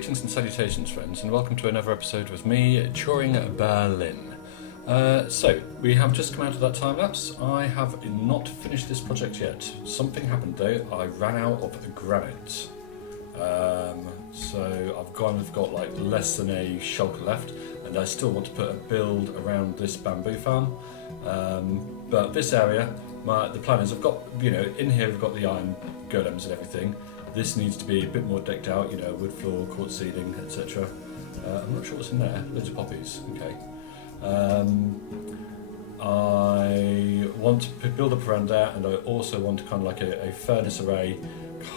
Greetings and salutations, friends, and welcome to another episode with me, touring Berlin. So, we have just come out of that time lapse. I have not finished this project yet. Something happened though, I ran out of granite. So I've got like less than a shulker left, and I still want to put a build around this bamboo farm. But this area, the plan is I've got, in here we've got the iron golems and everything. This needs to be a bit more decked out, wood floor, quartz ceiling, etc. I'm not sure what's in there. Loads of poppies. Okay. I want to build up around there, and I also want kind of like a furnace array,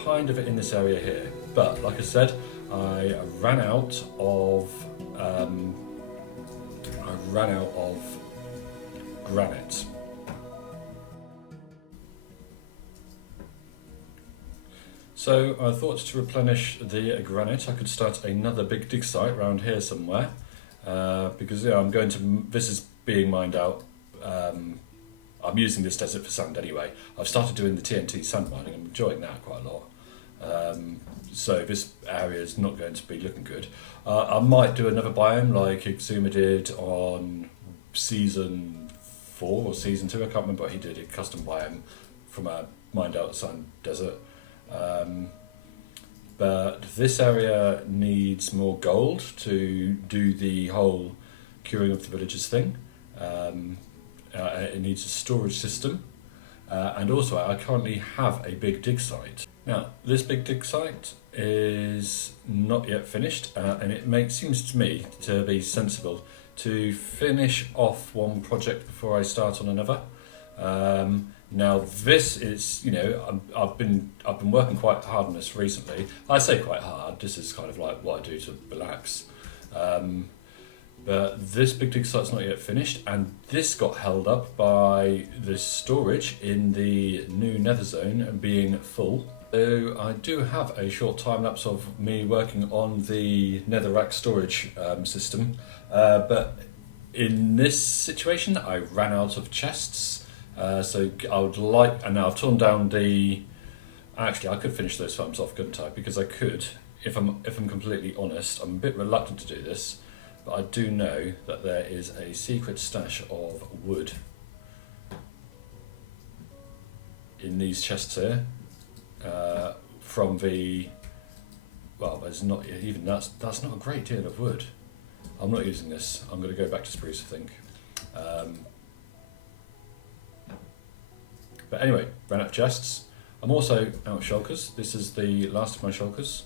kind of in this area here. But like I said, I ran out of granite. So I thought to replenish the granite, I could start another big dig site around here somewhere, because this is being mined out. I'm using this desert for sand anyway. I've started doing the TNT sand mining. I'm enjoying that quite a lot. So this area is not going to be looking good. I might do another biome like Exuma did on season 4 or season 2. I can't remember what he did. A custom biome from a mined out sand desert. But this area needs more gold to do the whole curing of the villagers thing. It needs a storage system, and also I currently have a big dig site. Now this big dig site is not yet finished, and it seems to me to be sensible to finish off one project before I start on another. Now this is, I've been working quite hard on this recently. I say quite hard. This is kind of like what I do to relax. But this big dig site's not yet finished, and this got held up by the storage in the new nether zone being full. So I do have a short time lapse of me working on the nether rack storage system. But in this situation, I ran out of chests. So I would like, and now I've torn down actually I could finish those farms off, couldn't I? Because I could, if I'm completely honest. I'm a bit reluctant to do this, but I do know that there is a secret stash of wood in these chests here, from there's not even, that's not a great deal of wood. I'm not using this. I'm going to go back to spruce, I think. But anyway, ran out of chests. I'm also out of shulkers. This is the last of my shulkers.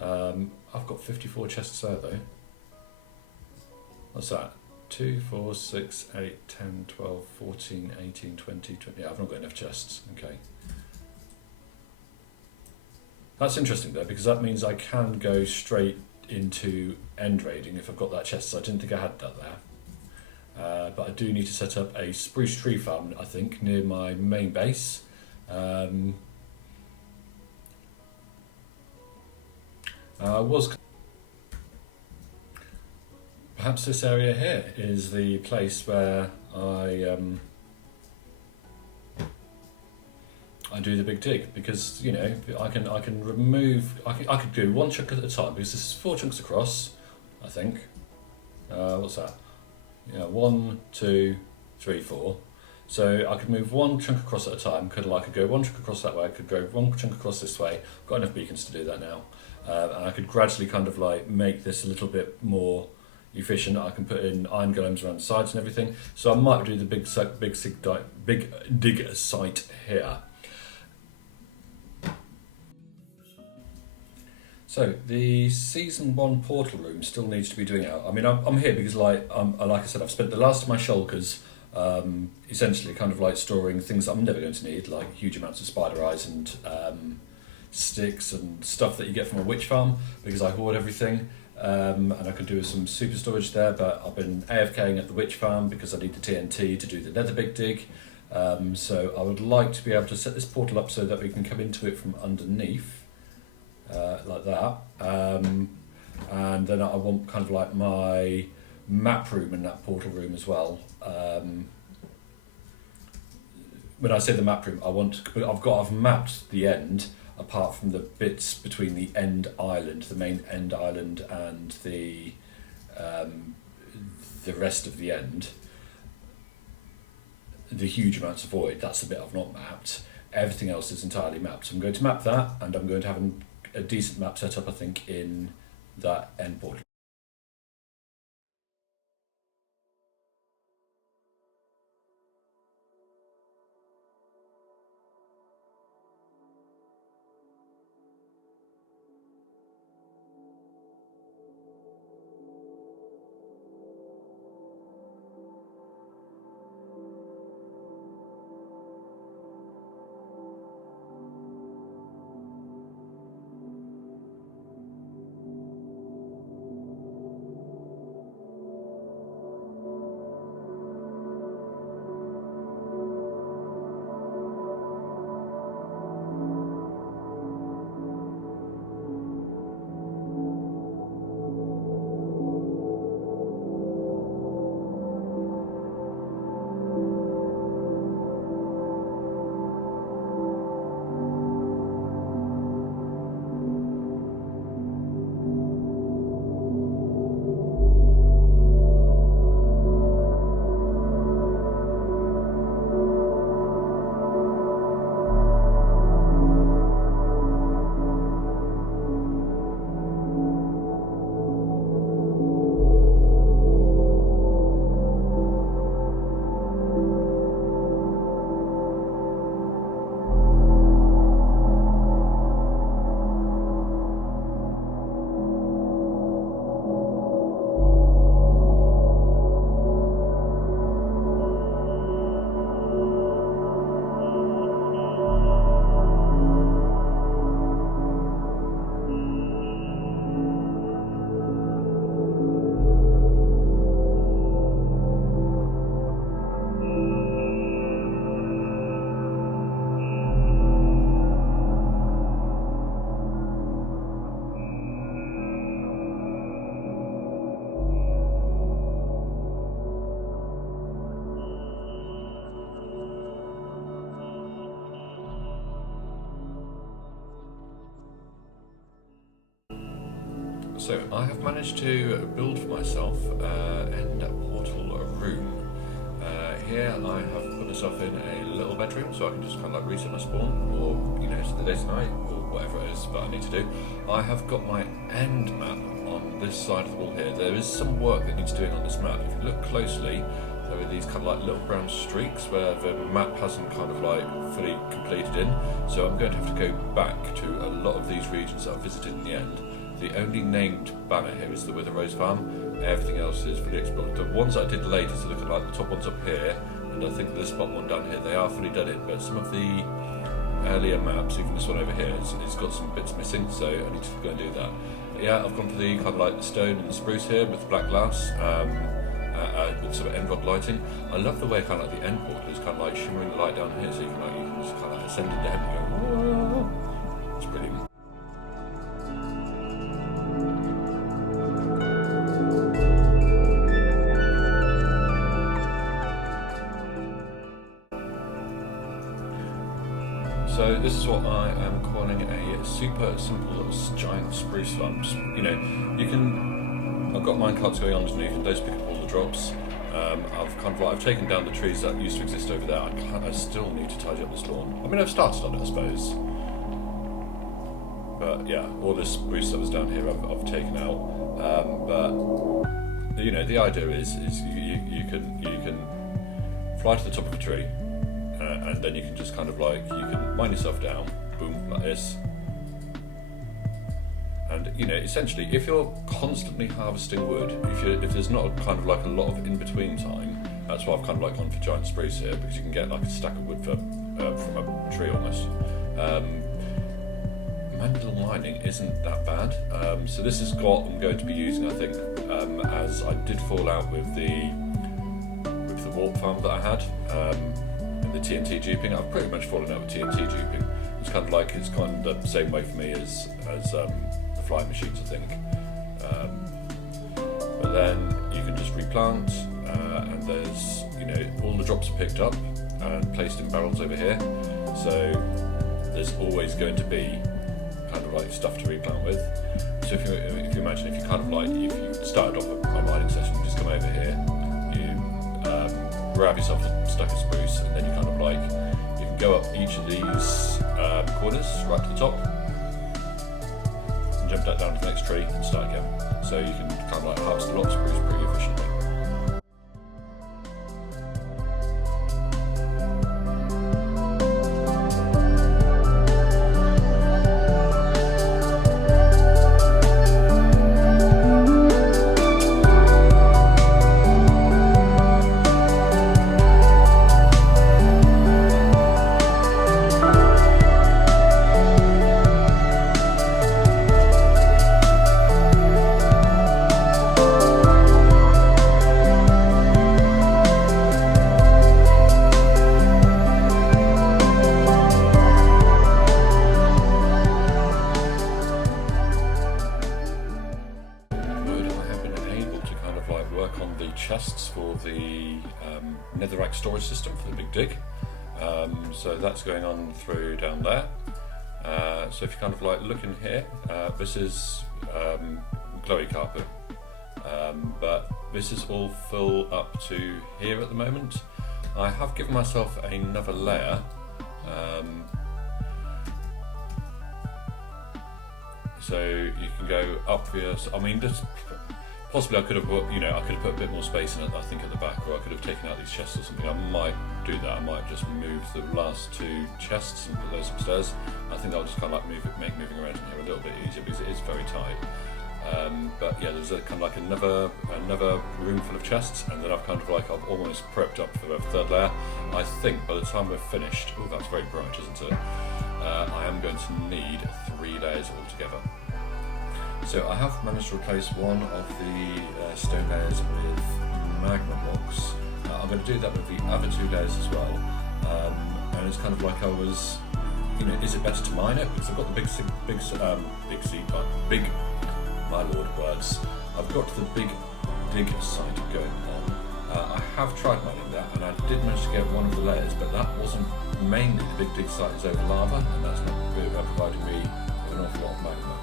I've got 54 chests there though. What's that? 2, 4, 6, 8, 10, 12, 14, 18, 20, 20. Yeah, I've not got enough chests. Okay. That's interesting though, because that means I can go straight into end raiding if I've got that chest. So I didn't think I had that there. But I do need to set up a spruce tree farm, I think, near my main base. Perhaps this area here is the place where I do the big dig, because I can remove. I could do one chunk at a time, because this is 4 chunks across, I think. What's that? 1, 2, 3, 4. So I could move one chunk across at a time. I could go one chunk across that way. I could go one chunk across this way. I've got enough beacons to do that now, and I could gradually kind of like make this a little bit more efficient. I can put in iron golems around the sides and everything. So I might do the big dig site here. So the season 1 portal room still needs to be doing out. I mean, I'm here because like I said, I've spent the last of my shulkers essentially kind of like storing things I'm never going to need, like huge amounts of spider eyes and sticks and stuff that you get from a witch farm, because I hoard everything. And I could do some super storage there, but I've been AFKing at the witch farm because I need the TNT to do the nether big dig. So I would like to be able to set this portal up so that we can come into it from underneath. Like that, and then I want kind of like my map room in that portal room as well. When I say the map room, I've mapped the end. apart from the bits between the end island, the main end island, and the rest of the end, the huge amounts of void, that's the bit I've not mapped. Everything else is entirely mapped. So I'm going to map that, and I'm going to have a decent map set up, I think, in that end portal. So I have managed to build for myself an end portal room. Here I have put myself in a little bedroom so I can just kind of like reset my spawn, or you know, it's the day to night, or whatever it is that I need to do. I have got my end map on this side of the wall here. There is some work that needs doing on this map. If you look closely, there are these kind of like little brown streaks where the map hasn't kind of like fully completed in. So I'm going to have to go back to a lot of these regions that I've visited in the end. The only named banner here is the Wither Rose Farm. Everything else is fully explored. The ones that I did later, so look at like the top ones up here, and I think this bottom one down here, they are fully done in. But some of the earlier maps, even this one over here, it's got some bits missing, so I need to go and do that. But yeah, I've gone for the kind of like the stone and the spruce here with the black glass, with sort of end rock lighting. I love the way kind of like the end portal is kind of like shimmering the light down here, so you can just kind of like ascend into heaven and go, whoa. It's brilliant. So this is what I am calling a super simple giant spruce farm. You know, you can. I've got minecarts going underneath, and those pick up all the drops. I've taken down the trees that used to exist over there. I still need to tidy up this lawn. I mean, I've started on it, I suppose. But yeah, all this spruce that was down here, I've taken out. But you know, the idea is you can fly to the top of a tree. And then you can just kind of like, you can mine yourself down, boom, like this. And you know, essentially, if you're constantly harvesting wood, if there's not kind of like a lot of in-between time, that's why I've kind of like gone for giant spruce here, because you can get like a stack of wood from a tree almost. Manual mining isn't that bad. So this is what I'm going to be using, I think, as I did fall out with the warp farm that I had. The TNT duping, I've pretty much fallen out with TNT duping. It's kind of like, it's gone the same way for me as the flying machines, I think. But then you can just replant, and there's, you know, all the drops are picked up and placed in barrels over here. So there's always going to be kind of like stuff to replant with. So if you imagine, if you kind of like, if you started off a mining session, you just come over here, you grab yourself a stack of spruce, and then you kind of like, you can go up each of these corners right to the top, and jump that down to the next tree and start again. So you can kind of like harvest a lot of spruce pretty efficiently. On the chests for the netherrack storage system for the big dig. So that's going on through down there. So if you kind of like look in here, this is glowy carpet, but this is all full up to here at the moment. I have given myself another layer. So you can go up here. I mean, just possibly I could have put, I could have put a bit more space in it, I think, at the back, or I could have taken out these chests or something. I might do that. I might just move the last two chests and put those upstairs. I think that'll just kind of like make moving around in here a little bit easier because it is very tight. But yeah, there's kind of like another room full of chests, and then I've almost prepped up for a third layer. I think by the time we're finished, oh, that's very bright, isn't it? I am going to need 3 layers altogether. So I have managed to replace one of the stone layers with magma blocks. I'm going to do that with the other 2 layers as well. And it's kind of like I was, is it better to mine it? Because I've got the big, my lord, words. I've got the big dig site going on. I have tried mining that, and I did manage to get one of the layers, but that wasn't mainly the big dig site is over lava, and that's not providing me with an awful lot of magma.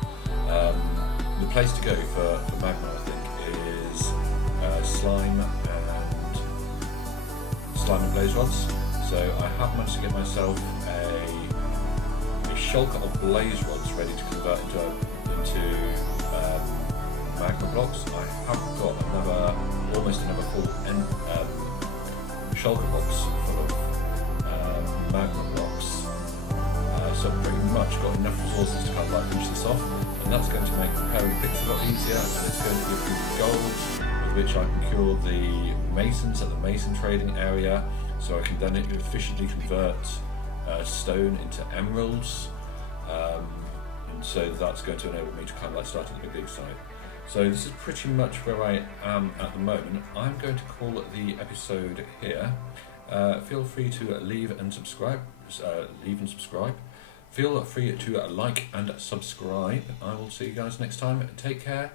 The place to go for magma, I think, is slime and blaze rods. So I have managed to get myself a shulker of blaze rods ready to convert into magma blocks. I have got almost another full shulker box full of magma blocks. So I've pretty much got enough resources to kind of like finish this off, and that's going to make preparing picks a lot easier, and it's going to give me gold with which I can cure the masons at the mason trading area, so I can then efficiently convert stone into emeralds, and so that's going to enable me to kind of like start at the big dig site. So this is pretty much where I am at the moment. I'm going to call the episode here. Feel free to leave and subscribe. Feel free to like and subscribe. I will see you guys next time. Take care.